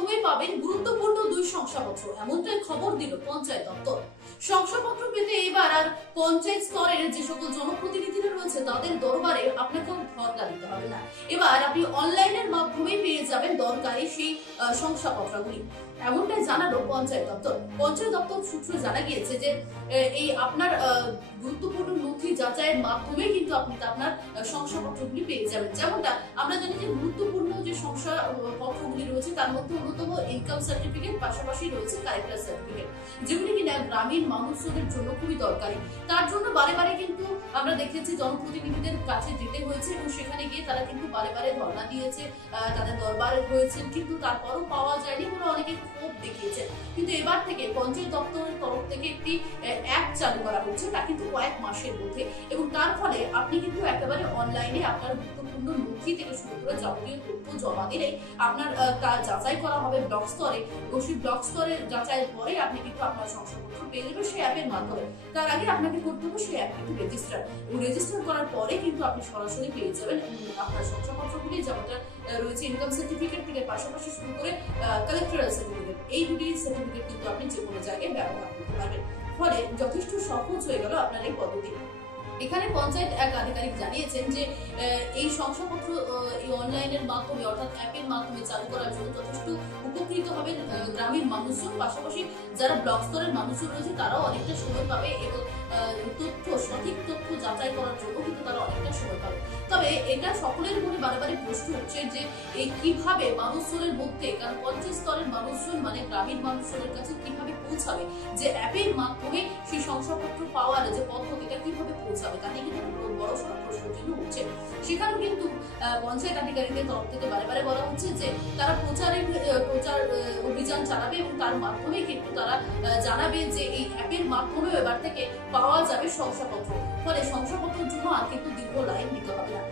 মাধ্যমেই পাবেন গুরুত্বপূর্ণ 2 শংসাপত্র, এমনটাই খবর দিল পঞ্চায়েত দপ্তর। শংসাপত্র পেতে এবার আর পঞ্চায়েত স্তরের যে সকল জনপ্রতিনিধিরা রয়েছে তাদের দরবারে আপনাকে ধর্ণা দিতে হবে না। এবার আপনি অনলাইনের মাধ্যমেই পেয়ে যাবেন দরকারি সেই শংসাপত্রগুলি, এমনটাই জানালো পঞ্চায়েত দপ্তর। পঞ্চায়েত দপ্তর সূত্রে জানা গিয়েছে যে এই আপনার গুরুত্বপূর্ণ নথি যাচাইয়ের মাধ্যমে কিন্তু আপনি আপনার শংসাপত্রগুলি পেয়ে যাবেন। যেমনটা আমরা জানি যে গুরুত্বপূর্ণ যে শংসাপত্রগুলি রয়েছে তার মধ্যে অন্যতম ইনকাম সার্টিফিকেট, পাশাপাশি রয়েছে ক্যারেক্টার সার্টিফিকেট, যেগুলি কিনা গ্রামীণ মানুষদের জন্য খুবই দরকারি। তার জন্য বারে বারে কিন্তু আমরা দেখেছি জনপ্রতিনিধিদের কাছে যেতে হয়েছে এবং সেখানে গিয়ে তারা কিন্তু বারে বারে ধর্ণা দিয়েছে, তাদের দরবারে হয়েছে, কিন্তু তারপরও পাওয়া যায়নি বলে অনেকে ক্ষোভ দেখিয়েছে। কিন্তু এবার থেকে পঞ্চায়েত দপ্তরের তরফ থেকে একটি অ্যাপ চালু করা হচ্ছে, তা কিন্তু কয়েক মাসের মধ্যে, এবং তার ফলে আপনি কিন্তু একেবারে অনলাইনে আপনার গুরুত্বপূর্ণ নথি থেকে শুরু করে যাবতীয় তথ্য জমা দিলে আপনার যাচাই করা হবে ব্লক স্তরে, এবং সেই ব্লক স্তরে যাচাইয়ের পরে আপনি কিন্তু আপনার শংসাপত্র পেয়ে যাবেন সেই অ্যাপের মাধ্যমে। তার আগে আপনাকে করতে হবে সেই অ্যাপ কিন্তু রেজিস্টার, এবং রেজিস্টার করার পরে কিন্তু আপনি সরাসরি পেয়ে যাবেন আপনার শংসাপত্রগুলি, যেমনটা রয়েছে ইনকাম সার্টিফিকেট থেকে পাশাপাশি শুরু করে কালেক্টরাল সার্টিফিকেট। এই দুটি সার্টিফিকেট কিন্তু আপনি যে কোনো জায়গায় ব্যবহার করতে পারবেন, ফলে যথেষ্ট সহজ হয়ে গেল আপনার এই পদ্ধতি। এখানে পঞ্চায়েত এক আধিকারিক জানিয়েছেন যে এই শংসাপত্র এই অনলাইনের মাধ্যমে অর্থাৎ অ্যাপের মাধ্যমে চালু করার জন্য যথেষ্ট উপকৃত হবেন গ্রামীণ মানুষজন, পাশাপাশি যারা ব্লক স্তরের মানুষজন রয়েছে তারাও অনেকটা সময় পাবে, এবং সঠিক তথ্য যাচাই করার জন্য কিন্তু তারা অনেকটা সময় পাবে। তবে এটা সকলের মনে বারে বারে প্রশ্ন হচ্ছে যে এই কিভাবে মানুষজনের মধ্যে, কারণ পঞ্চায়েত স্তরের মানুষজন মানে গ্রামীণ মানুষজনের কাছে কিভাবে পৌঁছাবে, যে অ্যাপের মাধ্যমে সেই শংসাপত্র পাওয়ার যে পদ্ধতিটা কিভাবে পৌঁছাবে, তা নিয়ে কিন্তু বড় সড় প্রশ্ন চিহ্ন উঠছে। সেখানেও কিন্তু পঞ্চায়েত আধিকারিকদের তরফ থেকে বারে বারে বলা হচ্ছে যে তারা প্রচার অভিযান চালাবে, এবং তার মাধ্যমে কিন্তু তারা জানাবে যে এই অ্যাপের মাধ্যমেও এবার থেকে পাওয়া যাবে শংসাপত্র, ফলে শংসাপত্রের জন্য আর কিন্তু দীর্ঘ লাইন দিতে হবে না।